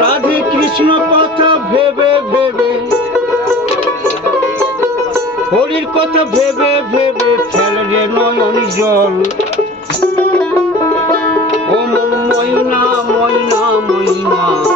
রাধে কৃষ্ণ কথা ভেবে ভেবে, হরির কথা ভেবে ভেবে ফেল রে নয়ন জল। ও ময়না ময়না ময়না।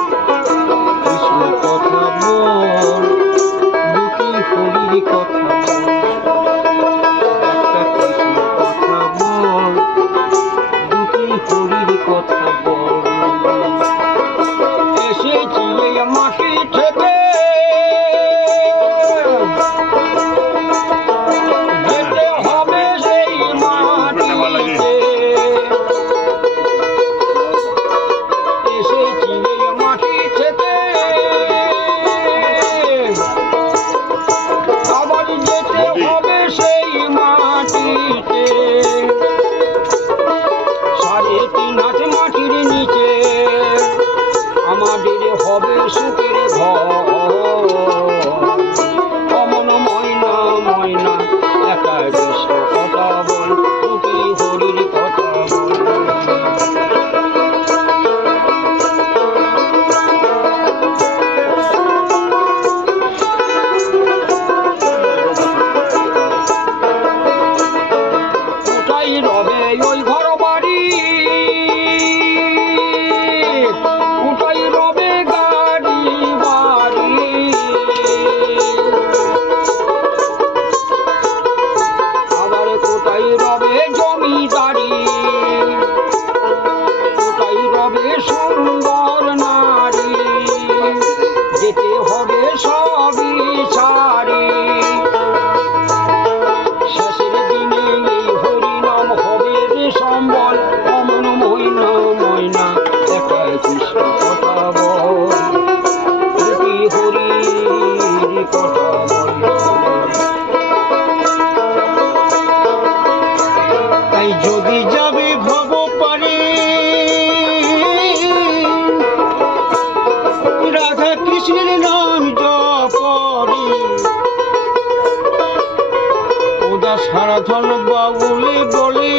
সারাধন বাউলি বলি।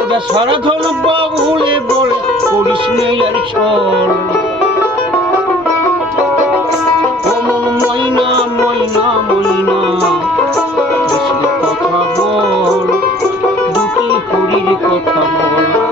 ওটা সারাধন বাউলি বলে, করিস আর ছল ময়না ময়না ময়না কথা বল, দুটি হরির কথা বল।